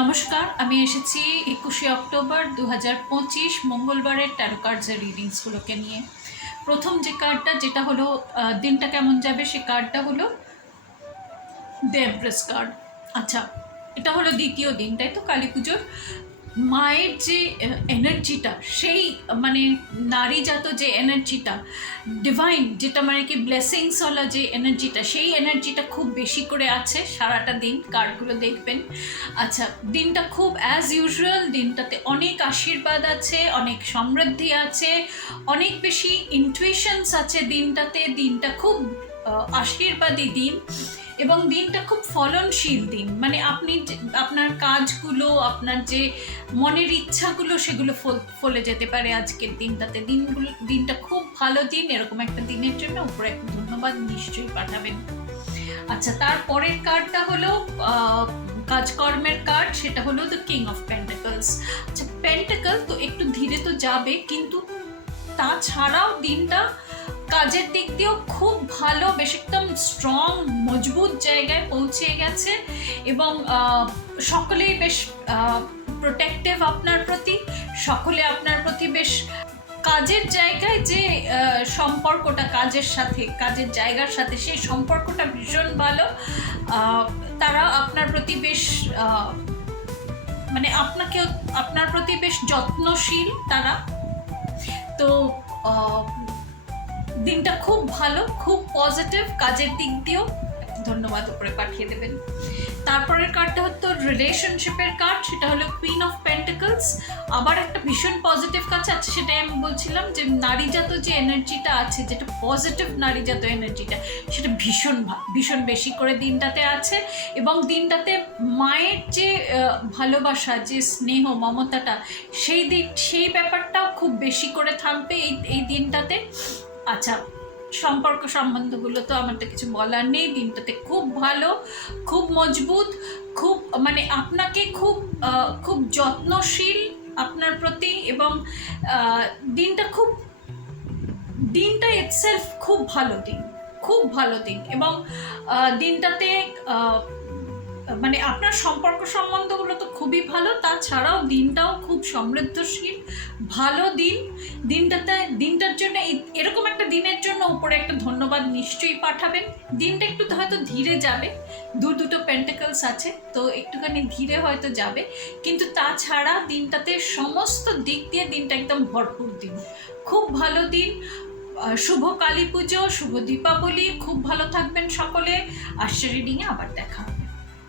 নমস্কার, আমি এসেছি 21শে অক্টোবর 2025 মঙ্গলবারের ট্যারো কার্ডসের রিডিংসগুলোকে নিয়ে। প্রথম যে কার্ডটা, যেটা হলো দিনটা কেমন যাবে, সে কার্ডটা হলো দ্য এমপ্রেস কার্ড। আচ্ছা, এটা হলো দ্বিতীয় দিন, তাই তো, কালী পুজোর। মায়ের যে এনার্জিটা, সেই মানে নারীজাত যে এনার্জিটা, ডিভাইন যেটা, মানে কি ব্লেসিংসওয়ালা যে এনার্জিটা, সেই এনার্জিটা খুব বেশি করে আছে সারাটা দিন। কার্ডগুলো দেখবেন। আচ্ছা, দিনটা খুব অ্যাজ ইউজুয়াল, দিনটাতে অনেক আশীর্বাদ আছে, অনেক সমৃদ্ধি আছে, অনেক বেশি ইনটুইশনস আছে দিনটাতে। দিনটা খুব আশীর্বাদী দিন এবং দিনটা খুব ফলনশীল দিন। মানে আপনি আপনার কাজগুলো, আপনার যে মনের ইচ্ছাগুলো, সেগুলো ফলে যেতে পারে আজকের দিনটাতে। দিনটা খুব ভালো দিন। এরকম একটা দিনের জন্য উপরে একটা ধন্যবাদ নিশ্চয়ই পাঠাবেন। আচ্ছা, তারপরের কার্ডটা হলো কাজকর্মের কার্ড, সেটা হলো দ্য কিং অফ পেন্টাকলস। আচ্ছা, পেন্টাকল তো একটু ধীরে তো যাবে, কিন্তু তাছাড়াও দিনটা কাজের দিক দিয়েও খুব ভালো, বেশ একদম স্ট্রং, মজবুত জায়গায় পৌঁছে গেছে এবং সকলেই বেশ প্রোটেক্টিভ আপনার প্রতি। সকলে আপনার প্রতি বেশ, কাজের জায়গায় যে সম্পর্কটা কাজের সাথে, কাজের জায়গার সাথে, সেই সম্পর্কটা ভীষণ ভালো। তারা আপনার প্রতি বেশ মানে আপনার প্রতি বেশ যত্নশীল তারা। তো দিনটা খুব ভালো, খুব পজিটিভ, কাজের দিক দিয়েও ধন্যবাদ উপরে পাঠিয়ে দেবেন। তারপরের কার্ডটা হতো রিলেশনশিপের কার্ড, সেটা হলো কুইন অফ পেন্টাকলস। আবার একটা ভীষণ পজিটিভ কাজ আছে, সেটাই আমি বলছিলাম যে নারীজাত যে এনার্জিটা আছে, যেটা পজিটিভ নারীজাত এনার্জিটা, সেটা ভীষণ বেশি করে দিনটাতে আছে এবং দিনটাতে মায়ের যে ভালোবাসা, যে স্নেহ, মমতাটা, সেই ব্যাপারটাও খুব বেশি করে থাকবে এই দিনটাতে। আচ্ছা, সম্পর্ক সম্বন্ধগুলো তো আমার তো কিছু বলার নেই। দিনটাতে খুব ভালো, খুব মজবুত, খুব মানে আপনাকে খুব যত্নশীল আপনার প্রতি, এবং দিনটা ইটসেলফ খুব ভালো দিন, খুব ভালো দিন। এবং দিনটাতে মানে আপনার সম্পর্ক সম্বন্ধগুলো তো খুবই ভালো, তাছাড়াও দিনটাও খুব সমৃদ্ধশীল, ভালো দিন। দিনটার জন্য, এরকম একটা দিনের জন্য উপরে একটা ধন্যবাদ নিশ্চয়ই পাঠাবেন। দিনটা একটু হয়তো ধীরে যাবে, দুটো পেন্টাকলস আছে তো একটুখানি ধীরে হয়তো যাবে, কিন্তু তাছাড়া দিনটাতে সমস্ত দিক দিয়ে দিনটা একদম ভরপুর দিন, খুব ভালো দিন। শুভ কালী পুজো, শুভ দীপাবলি, খুব ভালো থাকবেন সকলে। আসছে রিডিংয়ে আবার দেখা।